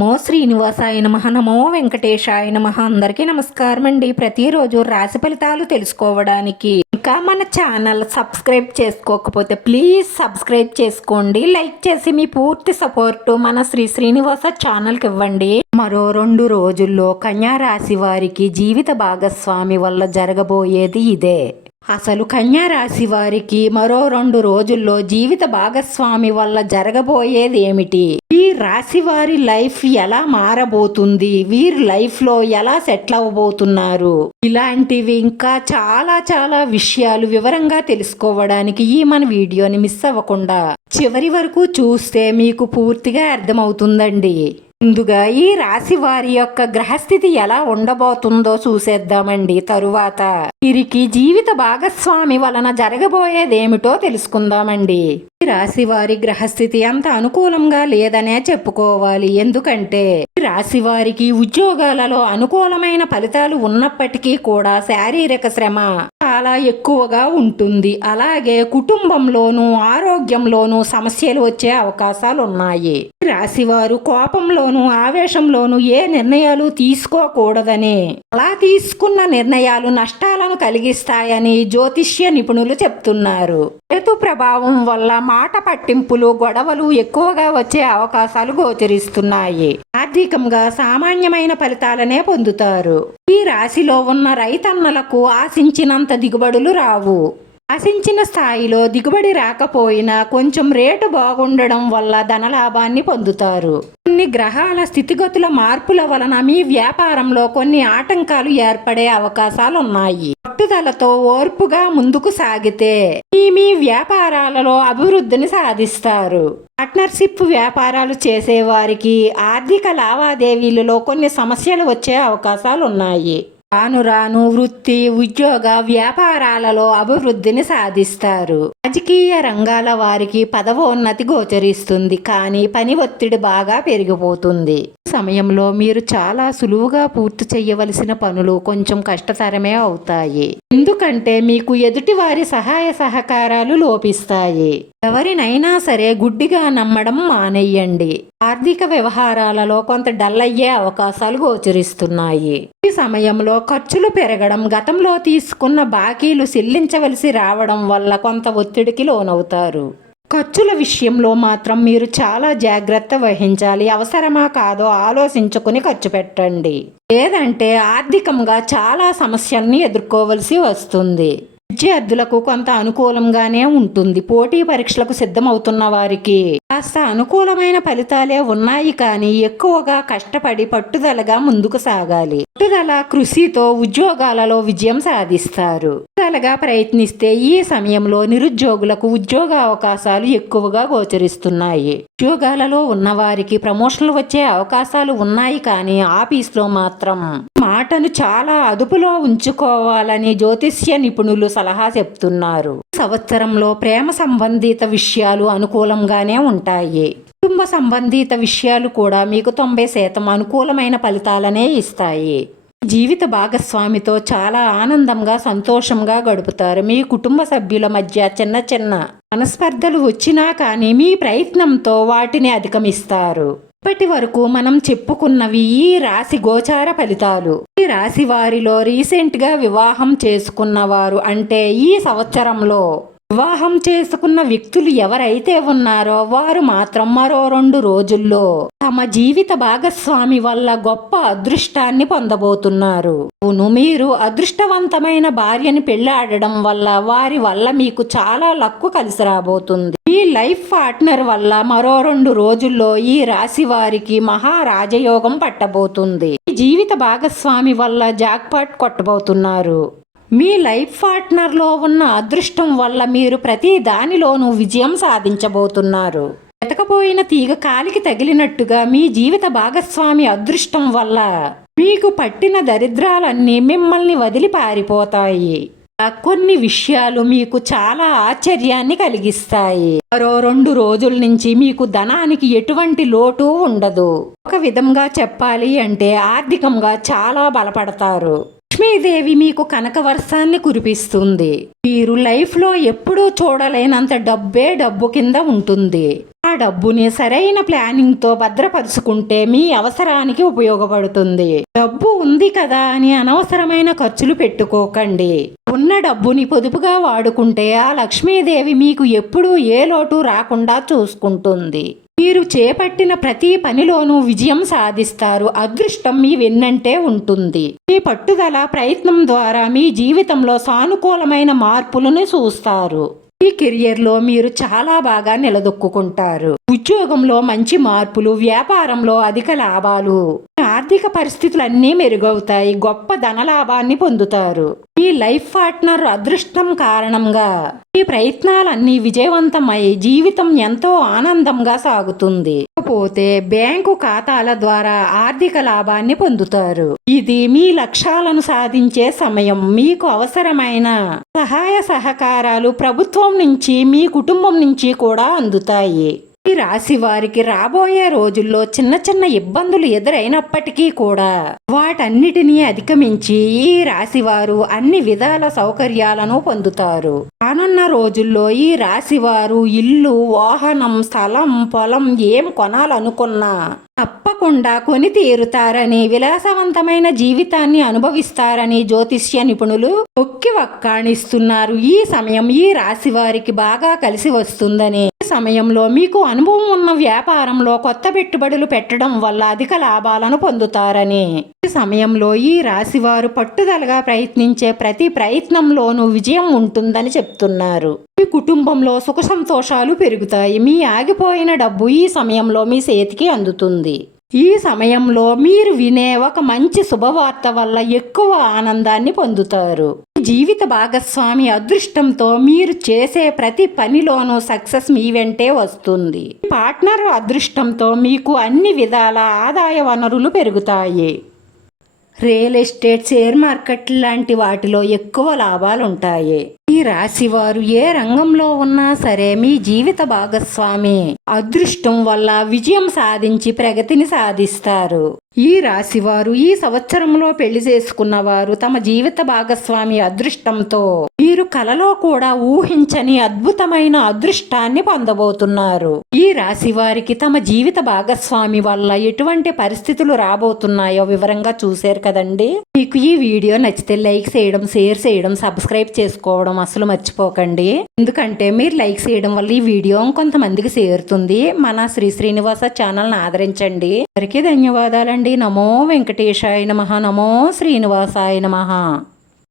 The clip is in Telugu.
నమో శ్రీనివాసాయ నమ నమో వెంకటేశాయ నమ. అందరికీ నమస్కారం అండి. ప్రతిరోజు రాశి ఫలితాలు తెలుసుకోవడానికి ఇంకా మన ఛానల్ సబ్స్క్రైబ్ చేసుకోకపోతే ప్లీజ్ సబ్స్క్రైబ్ చేసుకోండి. లైక్ చేసి మీ పూర్తి సపోర్టు మన శ్రీ శ్రీనివాస ఛానల్కి ఇవ్వండి. మరో రెండు రోజుల్లో కన్యా రాశి వారికి జీవిత భాగస్వామి వల్ల జరగబోయేది ఇదే. అసలు కన్యా రాశి వారికి మరో రెండు రోజుల్లో జీవిత భాగస్వామి వల్ల జరగబోయేది ఏమిటి? ఈ రాశి వారి లైఫ్ ఎలా మారబోతుంది? వీరి లైఫ్లో ఎలా సెటిల్ అవ్వబోతున్నారు ఇలాంటివి ఇంకా చాలా చాలా విషయాలు వివరంగా తెలుసుకోవడానికి ఈ మన వీడియోని మిస్ అవ్వకుండా చివరి వరకు చూస్తే మీకు పూర్తిగా అర్థమవుతుందండి. ముందుగా ఈ రాశి వారి యొక్క గ్రహస్థితి ఎలా ఉండబోతుందో చూసేద్దామండి. తరువాత వీరికి జీవిత భాగస్వామి వలన జరగబోయేదేమిటో తెలుసుకుందామండి. ఈ రాశి వారి గ్రహస్థితి అంత అనుకూలంగా లేదనే చెప్పుకోవాలి. ఎందుకంటే ఈ రాశి వారికి ఉద్యోగాలలో అనుకూలమైన ఫలితాలు ఉన్నప్పటికీ కూడా శారీరక శ్రమ చాలా ఎక్కువగా ఉంటుంది. అలాగే కుటుంబంలోనూ ఆరోగ్యంలోనూ సమస్యలు వచ్చే అవకాశాలు ఉన్నాయి రాశివారు కోపంలోనూ ఆవేశంలోనూ ఏ నిర్ణయాలు తీసుకోకూడదని అలా తీసుకున్న నిర్ణయాలు నష్టాలను కలిగిస్తాయని జ్యోతిష్య నిపుణులు చెప్తున్నారు. ఋతు ప్రభావం వల్ల మాట పట్టింపులు గొడవలు ఎక్కువగా వచ్చే అవకాశాలు గోచరిస్తున్నాయి. ఆర్థికంగా సామాన్యమైన ఫలితాలనే పొందుతారు. ఈ రాశిలో ఉన్న రైతన్నలకు ఆశించినంత దిగుబడులు రావు. ఆశించిన స్థాయిలో దిగుబడి రాకపోయినా కొంచెం రేటు బాగుండడం వల్ల ధనలాభాన్ని పొందుతారు. కొన్ని గ్రహాల స్థితిగతుల మార్పుల వలన మీ వ్యాపారంలో కొన్ని ఆటంకాలు ఏర్పడే అవకాశాలు ఉన్నాయి పట్టుదలతో ఓర్పుగా ముందుకు సాగితే మీ మీ వ్యాపారాలలో అభివృద్ధిని సాధిస్తారు. పార్ట్నర్షిప్ వ్యాపారాలు చేసేవారికి ఆర్థిక లావాదేవీలలో కొన్ని సమస్యలు వచ్చే అవకాశాలు ఉన్నాయి రాను రాను వృత్తి ఉద్యోగ వ్యాపారాలలో అభివృద్ధిని సాధిస్తారు. రాజకీయ రంగాల వారికి పదవోన్నతి గోచరిస్తుంది కానీ పని ఒత్తిడి బాగా పెరిగిపోతుంది. సమయంలో మీరు చాలా సులువుగా పూర్తి చేయవలసిన పనులు కొంచెం కష్టతరమే అవుతాయి. ఎందుకంటే మీకు ఎదుటి వారి సహాయ సహకారాలు లోపిస్తాయి. ఎవరినైనా సరే గుడ్డిగా నమ్మడం మానేయండి. ఆర్థిక వ్యవహారాలలో కొంత డల్ అయ్యే అవకాశాలు గోచరిస్తున్నాయి. ఈ సమయంలో ఖర్చులు పెరగడం గతంలో తీసుకున్న బాకీలు చెల్లించవలసి రావడం వల్ల కొంత ఒత్తిడికి లోనవుతారు. ఖర్చుల విషయంలో మాత్రం మీరు చాలా జాగ్రత్త వహించాలి. అవసరమా కాదో ఆలోచించుకుని ఖర్చు పెట్టండి. లేదంటే ఆర్థికంగా చాలా సమస్యల్ని ఎదుర్కోవలసి వస్తుంది. విద్యార్థులకు కొంత అనుకూలంగానే ఉంటుంది. పోటీ పరీక్షలకు సిద్ధమవుతున్న వారికి కాస్త అనుకూలమైన ఫలితాలే ఉన్నాయి కానీ ఎక్కువగా కష్టపడి పట్టుదలగా ముందుకు సాగాలి. పట్టుదల కృషితో ఉద్యోగాలలో విజయం సాధిస్తారు. పట్టుదలగా ప్రయత్నిస్తే ఈ సమయంలో నిరుద్యోగులకు ఉద్యోగ అవకాశాలు ఎక్కువగా గోచరిస్తున్నాయి. ఉద్యోగాలలో ఉన్నవారికి ప్రమోషన్లు వచ్చే అవకాశాలు ఉన్నాయి కానీ ఆఫీస్లో మాత్రం. మాటను చాలా అదుపులో ఉంచుకోవాలని జ్యోతిష్య నిపుణులు సలహా చెప్తున్నారు. సంవత్సరంలో ప్రేమ సంబంధిత విషయాలు అనుకూలంగానే ఉంటాయి. కుటుంబ సంబంధిత విషయాలు కూడా మీకు తొంభై శాతం అనుకూలమైన ఫలితాలనే ఇస్తాయి. జీవిత భాగస్వామితో చాలా ఆనందంగా సంతోషంగా గడుపుతారు. మీ కుటుంబ సభ్యుల మధ్య చిన్న చిన్న మనస్పర్ధలు వచ్చినా కానీ మీ ప్రయత్నంతో వాటిని అధిగమిస్తారు. ఇప్పటి వరకు మనం చెప్పుకున్నవి ఈ రాశి గోచార ఫలితాలు. ఈ రాశి వారిలో రీసెంట్గా వివాహం చేసుకున్నవారు అంటే ఈ సంవత్సరంలో వివాహం చేసుకున్న వ్యక్తులు ఎవరైతే ఉన్నారో వారు మాత్రం మరో రెండు రోజుల్లో తమ జీవిత భాగస్వామి వల్ల గొప్ప అదృష్టాన్ని పొందబోతున్నారు. అవును మీరు అదృష్టవంతమైన భార్యని పెళ్ళాడడం వల్ల వారి వల్ల మీకు చాలా లక్కు కలిసి రాబోతుంది. ఈ లైఫ్ పార్ట్నర్ వల్ల మరో రెండు రోజుల్లో ఈ రాశి వారికి మహారాజయోగం పట్టబోతుంది. జీవిత భాగస్వామి వల్ల జాక్పాట్ కొట్టబోతున్నారు. మీ లైఫ్ పార్ట్నర్లో ఉన్న అదృష్టం వల్ల మీరు ప్రతి దానిలోనూ విజయం సాధించబోతున్నారు. వెతకపోయిన తీగ కాలికి తగిలినట్టుగా మీ జీవిత భాగస్వామి అదృష్టం వల్ల మీకు పట్టిన దరిద్రాలన్నీ మిమ్మల్ని వదిలి పారిపోతాయి కొన్ని విషయాలు మీకు చాలా ఆశ్చర్యాన్ని కలిగిస్తాయి. మరో రెండు రోజుల నుంచి మీకు ధనానికి ఎటువంటి లోటు ఉండదు. ఒక విధంగా చెప్పాలి అంటే ఆర్థికంగా చాలా బలపడతారు. లక్ష్మీదేవి మీకు కనక వర్షాన్ని కురిపిస్తుంది. మీరు లైఫ్లో ఎప్పుడూ చూడలేనంత డబ్బే డబ్బు కింద ఉంటుంది. ఆ డబ్బుని సరైన ప్లానింగ్తో భద్రపరుచుకుంటే మీ అవసరానికి ఉపయోగపడుతుంది. డబ్బు ఉంది కదా అని అనవసరమైన ఖర్చులు పెట్టుకోకండి. ఉన్న డబ్బుని పొదుపుగా వాడుకుంటే ఆ లక్ష్మీదేవి మీకు ఎప్పుడూ ఏ లోటు రాకుండా చూసుకుంటుంది. మీరు చేపట్టిన ప్రతి పనిలోనూ విజయం సాధిస్తారు. అదృష్టం మీ వెన్నంటే ఉంటుంది. మీ పట్టుదల ప్రయత్నం ద్వారా మీ జీవితంలో సానుకూలమైన మార్పులను చూస్తారు. ఈ కెరియర్లో మీరు చాలా బాగా నిలదొక్కుంటారు ఉద్యోగంలో మంచి మార్పులు వ్యాపారంలో అధిక లాభాలు. ఆర్థిక పరిస్థితులన్నీ మెరుగవుతాయి గొప్ప ధన లాభాన్ని పొందుతారు. మీ లైఫ్ పార్ట్నర్ అదృష్టం కారణంగా మీ ప్రయత్నాలన్నీ విజయవంతమై జీవితం ఎంతో ఆనందంగా సాగుతుంది. పోతే బ్యాంకు ఖాతాల ద్వారా ఆర్థిక లాభాన్ని పొందుతారు. ఇది మీ లక్ష్యాలను సాధించే సమయం మీకు అవసరమైన సహాయ సహకారాలు ప్రభుత్వం నుంచి మీ కుటుంబం నుంచి కూడా అందుతాయి. ఈ రాశి వారికి రాబోయే రోజుల్లో చిన్న చిన్న ఇబ్బందులు ఎదురైనప్పటికీ కూడా వాటన్నిటినీ అధిగమించి ఈ రాశి వారు అన్ని విధాల సౌకర్యాలను పొందుతారు. రానున్న రోజుల్లో ఈ రాశి వారు ఇల్లు వాహనం స్థలం పొలం ఏం కొనాలనుకున్నా తప్పకుండా కొని తీరుతారని విలాసవంతమైన జీవితాన్ని అనుభవిస్తారని జ్యోతిష్య నిపుణులు ఒక్కి వక్కాణిస్తున్నారు. ఈ సమయం ఈ రాశి వారికి బాగా కలిసి వస్తుందని సమయంలో మీకు అనుభవం ఉన్న వ్యాపారంలో కొత్త పెట్టుబడులు పెట్టడం వల్ల అధిక లాభాలను పొందుతారని. ఈ సమయంలో ఈ రాశి వారు పట్టుదలగా ప్రయత్నించే ప్రతి ప్రయత్నంలోనూ విజయం ఉంటుందని చెప్తున్నారు. మీ కుటుంబంలో సుఖ సంతోషాలు పెరుగుతాయి. మీ ఆగిపోయిన డబ్బు ఈ సమయంలో మీ చేతికి అందుతుంది. ఈ సమయంలో మీరు వినే ఒక మంచి శుభవార్త వల్ల ఎక్కువ ఆనందాన్ని పొందుతారు. మీ జీవిత భాగస్వామి అదృష్టంతో మీరు చేసే ప్రతి పనిలోనూ సక్సెస్ మీ వెంటే వస్తుంది. పార్ట్నర్ అదృష్టంతో మీకు అన్ని విధాల ఆదాయ వనరులు పెరుగుతాయి. రియల్ ఎస్టేట్ షేర్ మార్కెట్ లాంటి వాటిలో ఎక్కువ లాభాలు రాశివారు ఈ రాశి వారు ఏ రంగంలో ఉన్నా సరే మీ జీవిత భాగస్వామి. అదృష్టం వల్ల విజయం సాధించి ప్రగతిని సాధిస్తారు. ఈ రాశి వారు ఈ సంవత్సరంలో పెళ్ళి చేసుకున్న వారు తమ జీవిత భాగస్వామి అదృష్టంతో మీరు కలలో కూడా ఊహించని అద్భుతమైన అదృష్టాన్ని పొందబోతున్నారు. ఈ రాశి వారికి తమ జీవిత భాగస్వామి వల్ల ఎటువంటి పరిస్థితులు రాబోతున్నాయో వివరంగా చూశారు కదండి. మీకు ఈ వీడియో నచ్చితే లైక్ చేయడం షేర్ చేయడం సబ్స్క్రైబ్ చేసుకోవడం అసలు మర్చిపోకండి. ఎందుకంటే మీరు లైక్ చేయడం వల్ల ఈ వీడియో కొంతమందికి చేరుతుంది. మన శ్రీ శ్రీనివాస ఛానల్ని ఆదరించండి. అందరికీ ధన్యవాదాలండి. నమో వెంకటేశాయ నమ. నమో శ్రీనివాసాయ నమ.